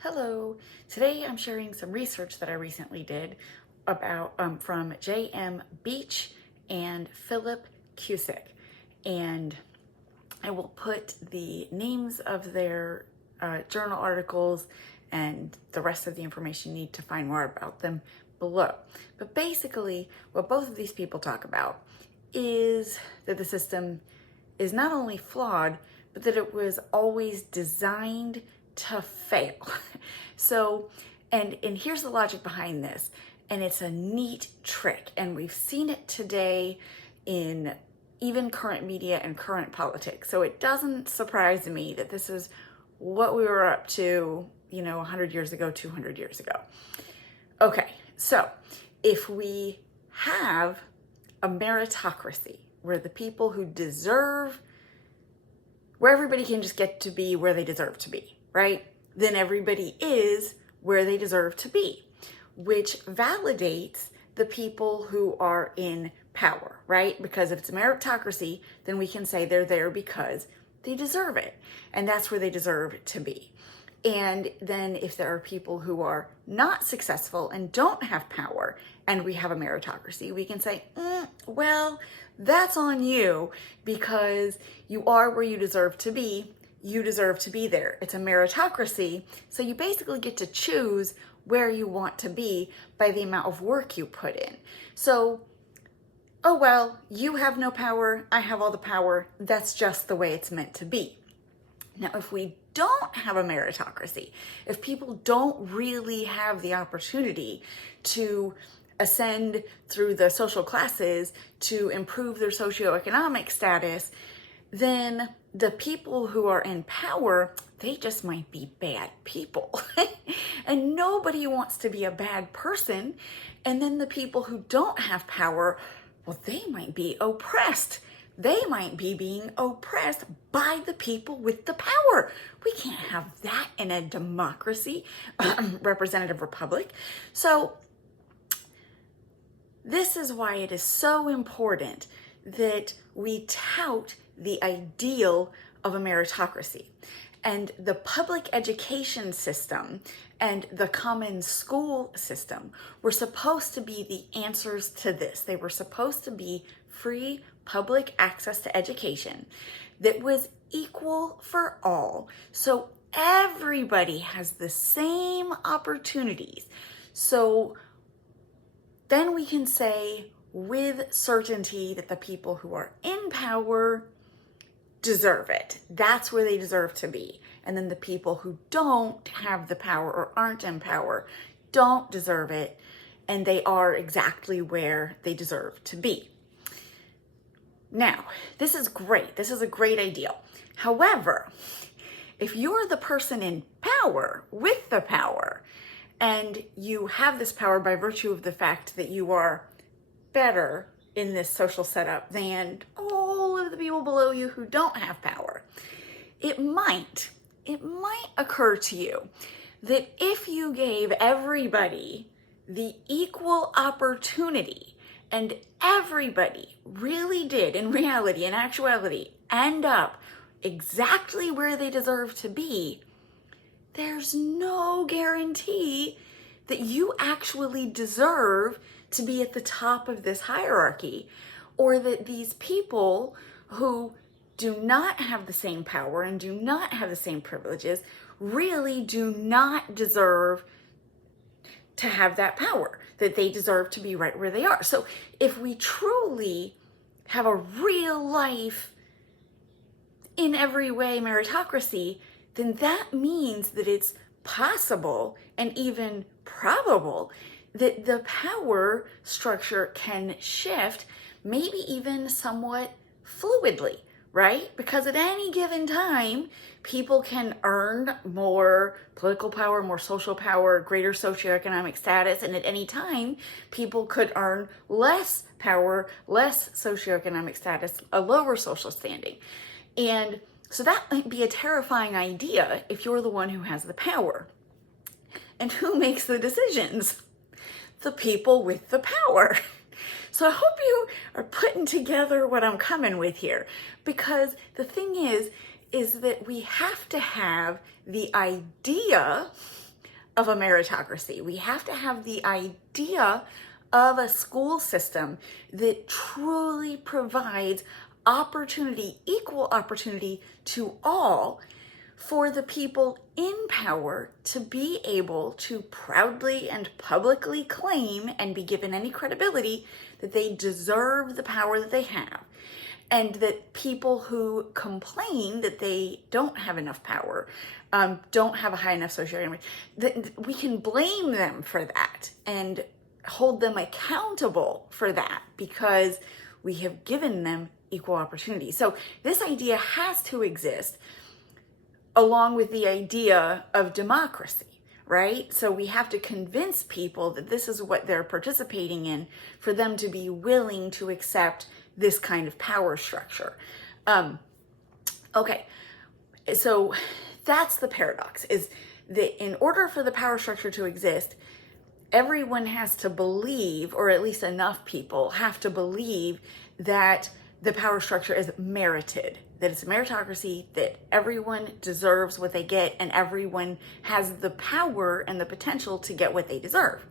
Hello. Today I'm sharing some research that I recently did about from J.M. Beach and Philip Cusick, and I will put the names of their journal articles and the rest of the information you need to find more about them below. But basically, what both of these people talk about is that the system is not only flawed, but that it was always designed to fail. So, and here's the logic behind this, and it's a neat trick, and we've seen it today in even current media and current politics. So it doesn't surprise me that this is what we were up to, 100 years ago, 200 years ago. Okay, so if we have a meritocracy where the people who deserve, where everybody can just get to be where they deserve to be, right? Then everybody is where they deserve to be, which validates the people who are in power, right? Because if it's a meritocracy, then we can say they're there because they deserve it, and that's where they deserve to be. And then if there are people who are not successful and don't have power, and we have a meritocracy, we can say, well, that's on you because you are where you deserve to be. You deserve to be there. It's a meritocracy, so you basically get to choose where you want to be by the amount of work you put in. So, oh well, you have no power, I have all the power. That's just the way it's meant to be. Now, if we don't have a meritocracy, if people don't really have the opportunity to ascend through the social classes to improve their socioeconomic status, then the people who are in power, they just might be bad people. And nobody wants to be a bad person. And then the people who don't have power, well, they might be oppressed. They might be being oppressed by the people with the power. We can't have that in a democracy, representative republic. So this is why it is so important that we tout the ideal of a meritocracy. And the public education system and the common school system were supposed to be the answers to this. They were supposed to be free public access to education that was equal for all. So everybody has the same opportunities. So then we can say with certainty that the people who are in power deserve it. That's where they deserve to be. And then the people who don't have the power or aren't in power don't deserve it, and they are exactly where they deserve to be. Now, this is great. This is a great ideal. However, if you're the person in power with the power, and you have this power by virtue of the fact that you are better in this social setup than all of the people below you who don't have power, it might occur to you that if you gave everybody the equal opportunity and everybody really did, in reality, in actuality, end up exactly where they deserve to be, there's no guarantee that you actually deserve to be at the top of this hierarchy, or that these people who do not have the same power and do not have the same privileges really do not deserve to have that power, that they deserve to be right where they are. So if we truly have a real life, in every way meritocracy, then that means that it's possible and even probable that the power structure can shift, maybe even somewhat fluidly, right? Because at any given time, people can earn more political power, more social power, greater socioeconomic status, and at any time, people could earn less power, less socioeconomic status, a lower social standing. And so that might be a terrifying idea if you're the one who has the power. And who makes the decisions? The people with the power. So I hope you are putting together what I'm coming with here, because the thing is that we have to have the idea of a meritocracy. We have to have the idea of a school system that truly provides opportunity, equal opportunity to all, for the people in power to be able to proudly and publicly claim and be given any credibility that they deserve the power that they have. And that people who complain that they don't have enough power, don't have a high enough socioeconomic, that we can blame them for that and hold them accountable for that because we have given them equal opportunity. So this idea has to exist along with the idea of democracy, right? So we have to convince people that this is what they're participating in for them to be willing to accept this kind of power structure. Okay, so that's the paradox, is that in order for the power structure to exist, everyone has to believe, or at least enough people have to believe, that the power structure is merited, that it's a meritocracy, that everyone deserves what they get and everyone has the power and the potential to get what they deserve.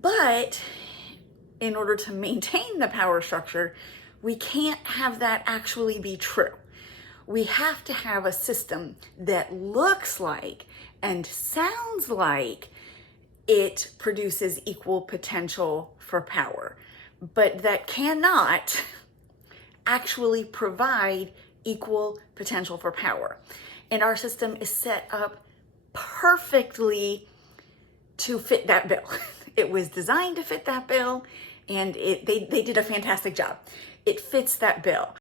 But in order to maintain the power structure, we can't have that actually be true. We have to have a system that looks like and sounds like it produces equal potential for power, but that cannot actually provide equal potential for power. And our system is set up perfectly to fit that bill. It was designed to fit that bill, and they did a fantastic job. It fits that bill.